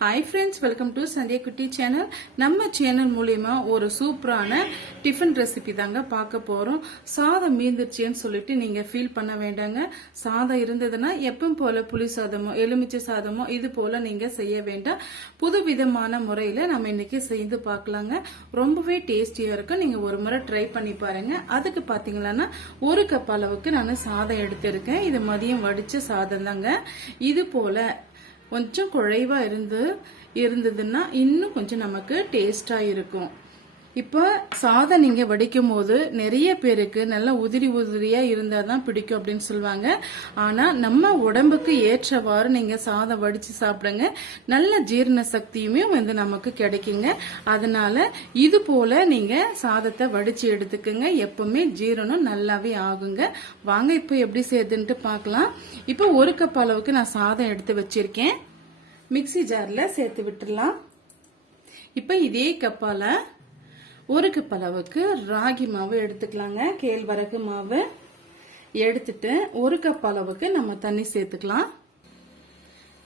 Hi friends welcome to Sandhya Kutty channel நம்ம channel மூலியமா ஒரு சூப்பரான டிஃபன் ரெசிபி தாங்க பார்க்க போறோம். சாதம் மீந்துருச்சேன்னு சொல்லிட்டு நீங்க ஃபீல் பண்ண வேண்டாங்க. சாதம் இருந்ததுன்னா எப்பவும் போல புளி சாதமோ எலுமிச்சை சாதமோ இது போல நீங்க செய்ய வேண்டாம். புது விதமான முறையில நம்ம இன்னைக்கு செய்து பார்க்கலாங்க. ரொம்பவே டேஸ்டியா இருக்கும். நீங்க ஒரு முறை ட்ரை பண்ணி பாருங்க. அதுக்கு பாத்தீங்கன்னா ஒரு கப் அளவுக்கு நான் சாதம் எடுத்திருக்கேன். இது மதியம் வடிச்ச சாதம் தாங்க. இது போல கொஞ்சம் குழைவாக இருந்து இருந்ததுன்னா இன்னும் கொஞ்சம் நமக்கு டேஸ்ட்டாக இருக்கும். இப்போ சாதம் நீங்கள் வடிக்கும் போது நிறைய பேருக்கு நல்ல உதிரி உதிரியாக இருந்தால் தான் பிடிக்கும் அப்படின்னு சொல்லுவாங்க. ஆனால் நம்ம உடம்புக்கு ஏற்றவாறு நீங்கள் சாதம் வடித்து சாப்பிடுங்க. நல்ல ஜீரண சக்தியுமே வந்து நமக்கு கிடைக்குங்க. அதனால இது போல நீங்கள் சாதத்தை வடித்து எடுத்துக்கோங்க. எப்பவுமே ஜீரணம் நல்லாவே ஆகுங்க. வாங்க இப்போ எப்படி செய்யுதுன்ட்டு பார்க்கலாம். இப்போ ஒரு கப் அளவுக்கு நான் சாதம் எடுத்து வச்சிருக்கேன். மிக்ஸி ஜாரில் சேர்த்து விட்டுடலாம். இப்போ இதே கப்பால் ஒரு கப் அளவுக்கு ராகி மாவு எடுத்துக்கலாங்க. கேழ்வரகு மாவு எடுத்துட்டு ஒரு கப் அளவுக்கு நம்ம தண்ணி சேர்த்துக்கலாம்.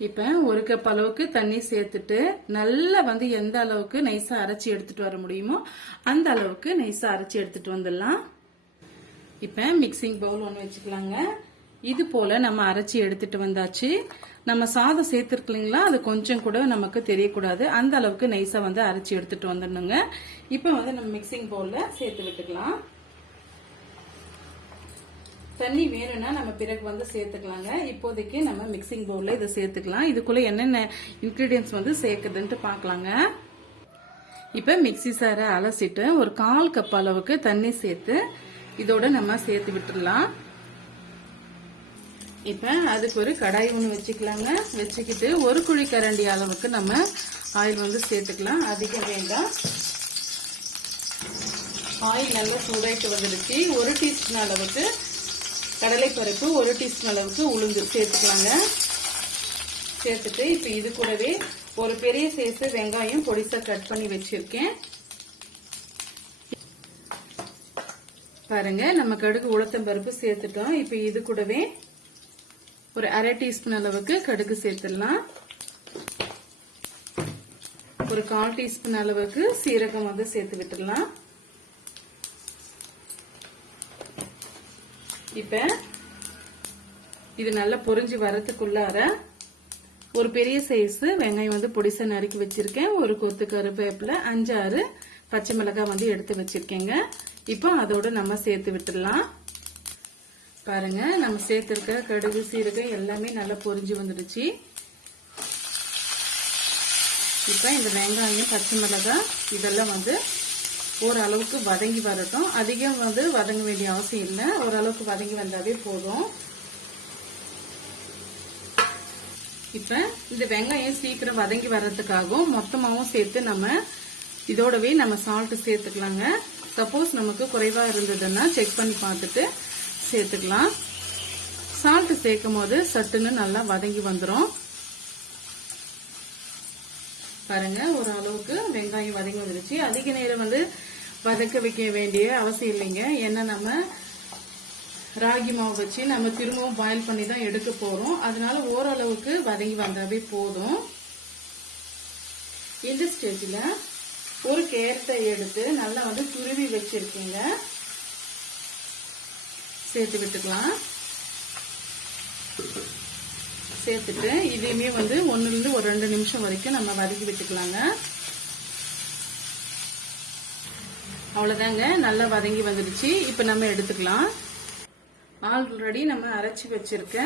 இப்போ ஒரு கப் அளவுக்கு தண்ணி சேர்த்துட்டு நல்லா வந்து எந்த அளவுக்கு நைஸா அரைச்சி எடுத்துட்டு வர முடியுமோ அந்த அளவுக்கு நைஸா அரைச்சி எடுத்துட்டு வந்துடலாம். இப்போ மிக்சிங் பவுல் ஒன்று வச்சுக்கலாங்க. இது போல நம்ம அரைச்சி எடுத்துட்டு வந்தாச்சு. நம்ம சாதம் சேர்த்துருக்கு இல்லைங்களா? அது கொஞ்சம் கூட நமக்கு தெரியக்கூடாது. அந்த அளவுக்கு நைஸா வந்து அரைச்சி எடுத்துட்டு வந்துடணுங்க. இப்போ வந்து நம்ம மிக்சிங் பவுல்ல சேர்த்து விட்டுக்கலாம். தண்ணி வேணும்னா நம்ம பிறகு வந்து சேர்த்துக்கலாங்க. இப்போதைக்கு நம்ம மிக்சிங் பவுல்ல இதை சேர்த்துக்கலாம். இதுக்குள்ள என்னென்ன இன்கிரீடியன்ஸ் வந்து சேர்க்குதுன்ட்டு பார்க்கலாங்க. இப்போ மிக்சி சாரை அலசிட்டு ஒரு கால் கப் அளவுக்கு தண்ணி சேர்த்து இதோட நம்ம சேர்த்து விட்டுடலாம். இப்போ அதுக்கு ஒரு கடாய் ஒன்று வச்சுக்கலாங்க. வச்சுக்கிட்டு ஒரு குழி கரண்டி அளவுக்கு நம்ம ஆயில் வந்து சேர்த்துக்கலாம். அதிகம் வேண்டாம். ஆயில் நல்லா சூடாயிட்டு வந்துடுச்சு ஒரு டீஸ்பூன் அளவுக்கு கடலைப்பருப்பு ஒரு டீஸ்பூன் அளவுக்கு உளுந்து சேர்த்துக்கலாங்க. சேர்த்துட்டு இப்போ இது கூடவே ஒரு பெரிய சைஸ் வெங்காயம் பொடிசா கட் பண்ணி வச்சுருக்கேன். பாருங்க நம்ம கடுகு உளுத்தம் பருப்பு சேர்த்துட்டோம். இப்போ இது கூடவே ஒரு அரை டீஸ்பூன் அளவுக்கு கடுகு சேர்த்துடலாம். ஒரு கால் டீஸ்பூன் அளவுக்கு சீரகம் வந்து சேர்த்து விட்டுடலாம். இப்ப இது நல்லா பொறிஞ்சு வரத்துக்குள்ளார ஒரு பெரிய சைஸ் வெங்காயம் வந்து பொடிசா நறுக்கி வச்சிருக்கேன். ஒரு கொத்து கருவேப்பில அஞ்சாறு பச்சை மிளகாய் வந்து எடுத்து வச்சிருக்கேங்க. இப்போ அதோட நம்ம சேர்த்து விட்டுடலாம். பாருங்க நம்ம சேர்த்திருக்க கடுகு சீரகம் எல்லாமே நல்லா பொரிஞ்சு வந்துடுச்சு. இப்போ இந்த வெங்காயம் பச்சை மிளகாய் இதெல்லாம் வந்து ஓரளவுக்கு வதங்கி வரட்டும். அதிகம் வந்து வதங்க வேண்டிய அவசியம் இல்லை. ஓரளவுக்கு வதங்கி வந்தாவே போதும். இப்போ இந்த வெங்காயம் சீக்கிரம் வதங்கி வர்றதுக்காகவும் மொத்தமாகவும் சேர்த்து நம்ம இதோடவே நம்ம சால்ட் சேர்த்துக்கலாங்க. சப்போஸ் நமக்கு குறைவாக இருந்ததுன்னா செக் பண்ணி பார்த்துட்டு சேர்த்துக்கலாம். சால்ட்டு சேர்க்கும் போது சட்டுன்னு நல்லா வதங்கி வந்துடும் பாருங்க ஒரு அளவுக்கு வெங்காயம் வதங்கி வந்துருச்சு. அதிக நேரம் வந்து வதக்க வைக்க வேண்டிய அவசியம் இல்லைங்க. ஏன்னா நம்ம ராகி மாவு வச்சு நம்ம திரும்பவும் பாயில் பண்ணி தான் எடுக்க போகிறோம் அதனால ஓரளவுக்கு வதங்கி வந்தாவே போதும். இந்த ஸ்டேஜில் ஒரு கேரட்டை எடுத்து நல்லா வந்து துருவி வச்சுருக்கீங்க. சேர்த்து விட்டுக்கலாம். சேர்த்துட்டு இதையுமே வந்து ஒன்னுலேருந்து ஒரு ரெண்டு நிமிஷம் வரைக்கும் நம்ம வதக்கி விட்டுக்கலாங்க. அவ்வளோதாங்க நல்லா வதங்கி வந்துடுச்சு. இப்போ நம்ம எடுத்துக்கலாம். ஆல்ரெடி நம்ம அரைச்சி வச்சிருக்க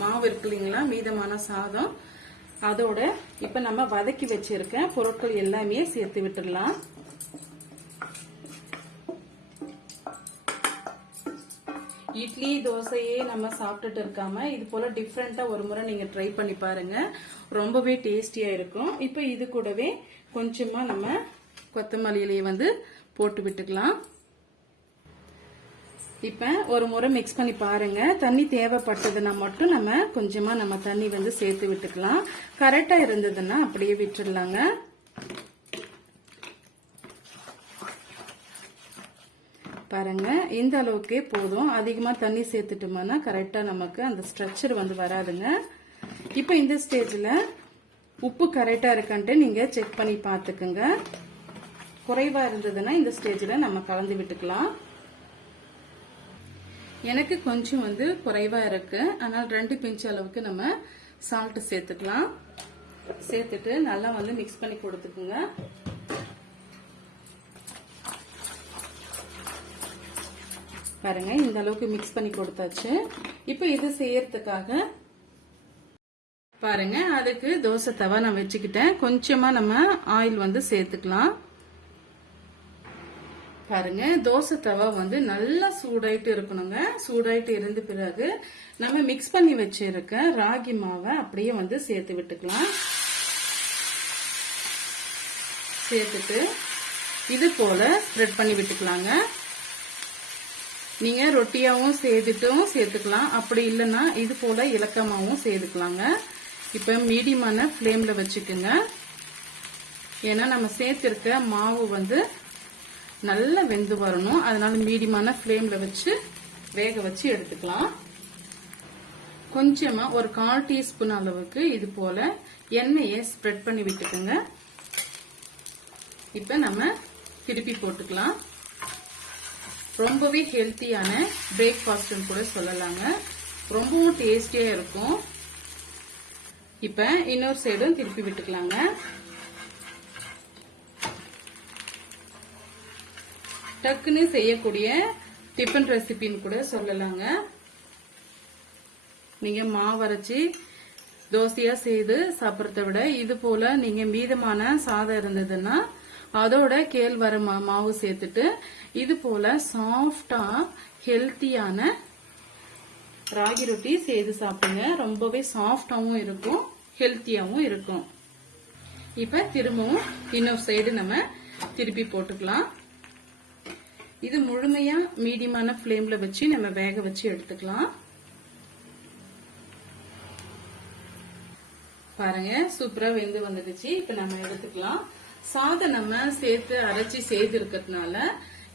மாவு இருக்கு இல்லைங்களா மீதமான சாதம். அதோட இப்போ நம்ம வதக்கி வச்சிருக்க பொருட்கள் எல்லாமே சேர்த்து விட்டுடலாம். இட்லி தோசையே நம்ம சாப்பிட்டுட்டு இருக்காம இது போல டிஃப்ரெண்டா ஒரு முறை நீங்க ட்ரை பண்ணி பாருங்க. ரொம்பவே டேஸ்டியா இருக்கும். இப்போ இது கூடவே கொஞ்சமா நம்ம கொத்தமல்லியிலேயே வந்து போட்டு விட்டுக்கலாம். இப்ப ஒரு முறை மிக்ஸ் பண்ணி பாருங்க. தண்ணி தேவைப்பட்டதுன்னா மட்டும் நம்ம கொஞ்சமா நம்ம தண்ணி வந்து சேர்த்து விட்டுக்கலாம். கரெக்டா இருந்ததுன்னா அப்படியே விட்டுடலாங்க பாருங்க. இந்த அளவுக்கே போதும். அதிகமா தண்ணி சேர்த்துட்டோம்னா கரெக்டா நமக்கு அந்த ஸ்ட்ரக்சர் வந்து வராதுங்க. இப்போ இந்த ஸ்டேஜ்ல உப்பு கரெக்டாக இருக்கான்ட்டு நீங்கள் செக் பண்ணி பார்த்துக்குங்க. குறைவாக இருந்ததுன்னா இந்த ஸ்டேஜில் நம்ம கலந்து விட்டுக்கலாம். எனக்கு கொஞ்சம் வந்து குறைவாக இருக்கு. ஆனால் ரெண்டு பிஞ்சு அளவுக்கு நம்ம சால்ட் சேர்த்துக்கலாம். சேர்த்துட்டு நல்லா வந்து மிக்ஸ் பண்ணி கொடுத்துக்குங்க. பாருங்க இந்த அளவுக்கு மிக்ஸ் பண்ணி கொடுத்தாச்சு. இப்போ இது செய்யறதுக்காக பாருங்க அதுக்கு தோசை தவா நான் வச்சுக்கிட்டேன். கொஞ்சமா நம்ம ஆயில் வந்து சேர்த்துக்கலாம். பாருங்க தோசை தவா வந்து நல்லா சூடாயிட்டு இருக்கணுங்க. சூடாயிட்டு இருந்த பிறகு நம்ம மிக்ஸ் பண்ணி வச்சிருக்க ராகி மாவை அப்படியே வந்து சேர்த்து விட்டுக்கலாம். சேர்த்துட்டு இது போல ஸ்ப்ரெட் பண்ணி விட்டுக்கலாங்க. நீங்க ரொட்டியாவும் சேர்த்துட்டும் சேர்த்துக்கலாம். அப்படி இல்லைன்னா இது போல இலக்கமாவும் சேர்த்துக்கலாங்க. இப்ப மீடியமான ஃப்ளேம்ல வச்சுக்கோங்க. ஏன்னா நம்ம சேர்த்திருக்க மாவு வந்து நல்லா வெந்து வரணும். அதனால மீடியமான ஃப்ளேம்ல வச்சு வேக வச்சு எடுத்துக்கலாம். கொஞ்சமா ஒரு கால் டீஸ்பூன் அளவுக்கு இது போல எண்ணெயை ஸ்ப்ரெட் பண்ணி விட்டுக்குங்க. இப்ப நம்ம திருப்பி போட்டுக்கலாம். ரொம்பவே ஹெல்த்தியான பிரேக்ஃபாஸ்ட்னு கூட சொல்லலாங்க. ரொம்பவும் டேஸ்டியாக இருக்கும். இப்போ இன்னொரு சைடும் திருப்பி விட்டுக்கலாங்க. டக்குன்னு செய்யக்கூடிய டிஃபன் ரெசிபின்னு கூட சொல்லலாங்க. நீங்கள் மாவரைச்சி தோசையாக செய்து சாப்பிட்றத விட இது போல் நீங்கள் மீதமான சாதம் இருந்ததுன்னா அதோட கேழ்வர மா- மாவு சேர்த்துட்டு இது போல சாஃப்டா ஹெல்த்தியான ராகி ரொட்டி செய்து சாப்பிடுங்க. ரொம்பவே சாஃப்டாவும் இருக்கும் ஹெல்த்தியாவும் இருக்கும். இப்ப திரும்பவும் இன்னொரு சைடு நம்ம திருப்பி போட்டுக்கலாம். இது முழுமையா மீடியமான ஃப்ளேம்ல வச்சு நம்ம வேக வச்சு எடுத்துக்கலாம். பாருங்க சூப்பரா வெந்து வந்துடுச்சு. இப்ப நம்ம எடுத்துக்கலாம். சாதம் நம்ம சேர்த்து அரைச்சி செய்து இருக்கிறதுனால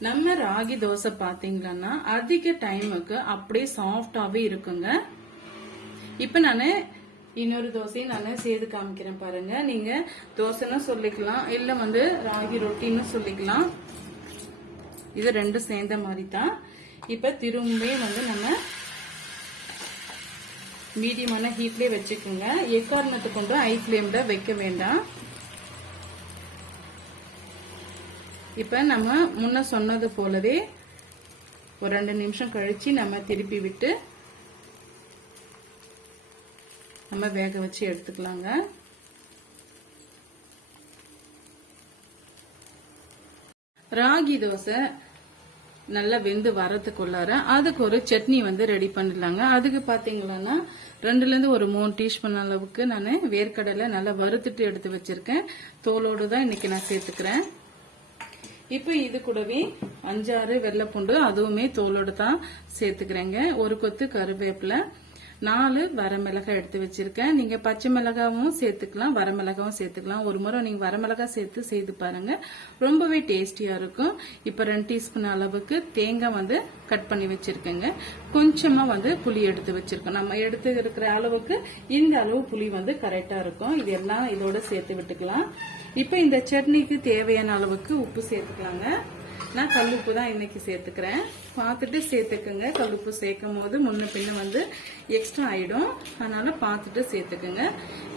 நம்ம ராகி தோசை பாத்தீங்கன்னா அதிக டைமுக்கு அப்படியே சாஃப்டாவே இருக்குங்க. இப்ப நானு இன்னொரு தோசையை நான் செய்து காமிக்கிறேன் பாருங்க. நீங்க தோசைன்னு சொல்லிக்கலாம் இல்ல வந்து ராகி ரொட்டின்னு சொல்லிக்கலாம். இது ரெண்டும் சேர்ந்த மாதிரி தான் இப்ப திரும்பவே வந்து நம்ம மீடியமான ஹீட்லயே வச்சுக்கோங்க. எக்காரணத்தை கொண்டு ஹை ஃப்ளேம்ல வைக்க வேண்டாம். இப்போ நம்ம முன்ன சொன்னது போலவே ஒரு ரெண்டு நிமிஷம் கழித்து நம்ம திருப்பி விட்டு நம்ம வேக வச்சு எடுத்துக்கலாங்க. ராகி தோசை நல்லா வெந்து வரத்துக்குள்ளார அதுக்கு ஒரு சட்னி வந்து ரெடி பண்ணிடலாங்க. அதுக்கு பாத்தீங்கன்னா ரெண்டுலேருந்து ஒரு மூணு டீஸ்பூன் அளவுக்கு நான் வேர்க்கடலை நல்லா வறுத்துட்டு எடுத்து வச்சிருக்கேன். தோலோடு தான் இன்னைக்கு நான் சேர்த்துக்கிறேன். இப்போ இது கூடவே அஞ்சாறு வெள்ளைப்பூண்டு அதுவுமே தோலோடு தான் சேர்த்துக்கிறேங்க. ஒரு கொத்து கருவேப்பிலை நாலு வரமிளகா எடுத்து வச்சிருக்கேன். நீங்க பச்சை மிளகாவும் சேர்த்துக்கலாம் வரமிளகாவும் சேர்த்துக்கலாம். ஒரு முறை நீங்க வரமிளகா சேர்த்து செய்து பாருங்க. ரொம்பவே டேஸ்டியா இருக்கும். இப்ப ரெண்டு டீஸ்பூன் அளவுக்கு தேங்காய் வந்து கட் பண்ணி வச்சிருக்கேங்க. கொஞ்சமா வந்து புளி எடுத்து வச்சிருக்கோம். நம்ம எடுத்து இருக்கிற அளவுக்கு இந்த அளவு புளி வந்து கரெக்டா இருக்கும். இது எல்லாம் இதோட சேர்த்து விட்டுக்கலாம். இப்ப இந்த சட்னிக்கு தேவையான அளவுக்கு உப்பு சேர்த்துக்கலாங்க. நான் கல்லுப்பு தான் இன்னைக்கு சேர்த்துக்கிறேன். பார்த்துட்டு சேர்த்துக்குங்க. கல்லுப்பு சேர்க்கும் போது முன்ன பின்ன வந்து எக்ஸ்ட்ரா ஆயிடும். அதனால பார்த்துட்டு சேர்த்துக்குங்க.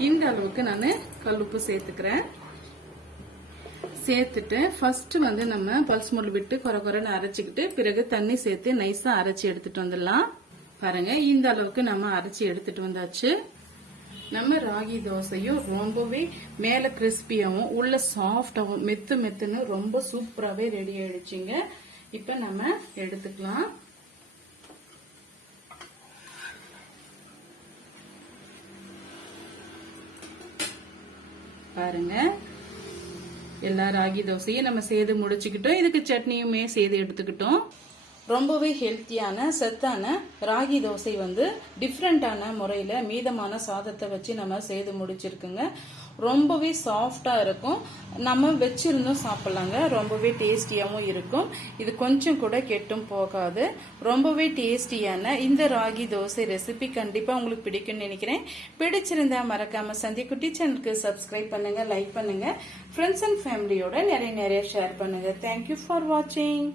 இந்த அளவுக்கு நான் கல்லுப்பு சேர்த்துக்கிறேன். சேர்த்துட்டு ஃபர்ஸ்ட் வந்து நம்ம பல்ஸ் முள் விட்டு குறை குறைன்னு அரைச்சிக்கிட்டு பிறகு தண்ணி சேர்த்து நைஸா அரைச்சி எடுத்துட்டு வந்துடலாம். பாருங்க இந்த அளவுக்கு நம்ம அரைச்சி எடுத்துட்டு வந்தாச்சு. நம்ம ராகி தோசையும் ரொம்பவே மேல கிறிஸ்பியாவும் உள்ள சாஃப்டாவும் மெத்து மெத்துன்னு ரொம்ப சூப்பராகவே ரெடி ஆயிடுச்சுங்க. இப்ப நம்ம எடுத்துக்கலாம். பாருங்க. எல்லா ராகி தோசையும் நம்ம செய்து முடிச்சுக்கிட்டோம். இதுக்கு சட்னியுமே செய்து எடுத்துக்கிட்டோம். ரொம்பவே ஹெல்த்தியான சத்தான ராகி தோசை வந்து டிஃப்ரெண்டான முறையில் மீதமான சாதத்தை வச்சு நம்ம செய்து முடிச்சிருக்குங்க. ரொம்பவே சாஃப்டாக இருக்கும். நம்ம வச்சிருந்தும் சாப்பிட்லாங்க. ரொம்பவே டேஸ்டியாகவும் இருக்கும். இது கொஞ்சம் கூட கெட்டும் போகாது. ரொம்பவே டேஸ்டியான இந்த ராகி தோசை ரெசிபி கண்டிப்பாக உங்களுக்கு பிடிக்கும்னு நினைக்கிறேன். பிடிச்சிருந்தா மறக்காமல் சந்திக்குட்டி சேனலுக்கு சப்ஸ்கிரைப் பண்ணுங்கள் லைக் பண்ணுங்க. ஃப்ரெண்ட்ஸ் அண்ட் ஃபேமிலியோட நிறைய நிறைய ஷேர் பண்ணுங்கள் தேங்க்யூ ஃபார் வாட்சிங்